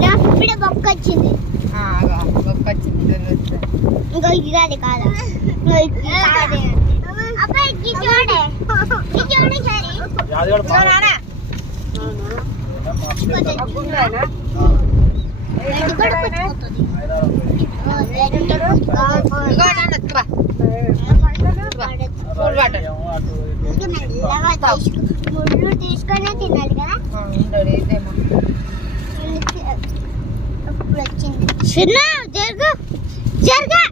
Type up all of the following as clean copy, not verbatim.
ఇప్పుడే బొక్క వచ్చింది ఇంకో ఇరాలి కాదా ముళ్ళు తీసుకొనే తినాలి కదా ఇప్పుడు వచ్చింది చిన్న జరుగు జరుగు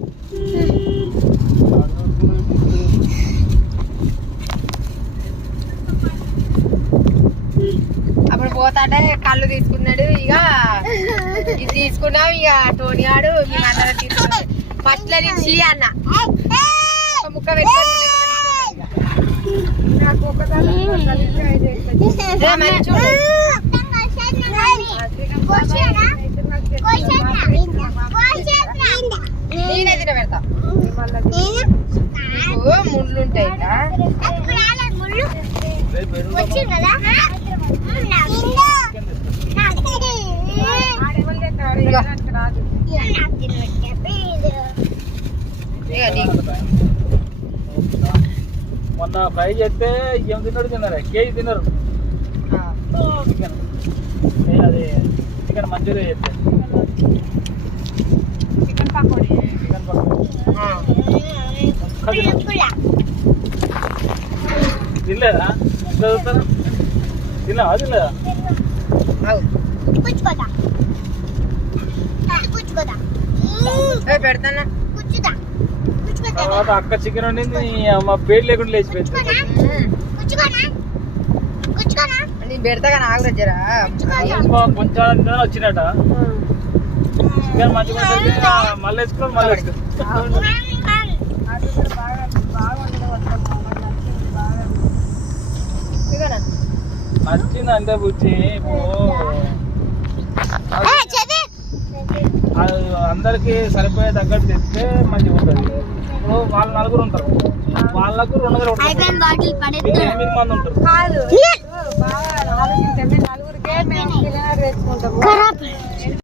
అప్పుడు పోతాడే కళ్ళు తీసుకున్నాడు ఇక ఇది తీసుకున్నాం ఇక టోనీ ఆడు మేమందరం తీసుకున్నాం ఫస్ట్ లో నుంచి అన్న ముక్క పెట్టుకొని నేనే తిన పెడతా ముళ్ళు ఉంటాయి మొన్న ఫ్రై చేస్తే ఏం తిన్నాడు తిన్నారా కేజీ తిన్నారు చికెన్ అది చికెన్ మంచూరియా చేస్తే చికెన్ పకోడీ తినలేదా చదువుతారా తిన్నావా తినలేదా పెడతానా తర్వాత అక్క చికెన్ వండింది మా పేరు లేకుండా లేచిపోయింది పెడతా కానీ ఆగురజ్జరా కొంచెం వచ్చినట చికెన్ మంచిగా మళ్ళీ వేసుకొని మళ్ళీ వేసుకొని నచ్చింది అంటే బుచ్చి అందరికి సరిపోయే తగ్గట్టు తెస్తే మంచిగా ఉంటుంది ఇప్పుడు వాళ్ళు నలుగురు ఉంటారు వాళ్ళకు 200 మంది ఉంటారు నలుగురికే మేము తెచ్చుకుంటాము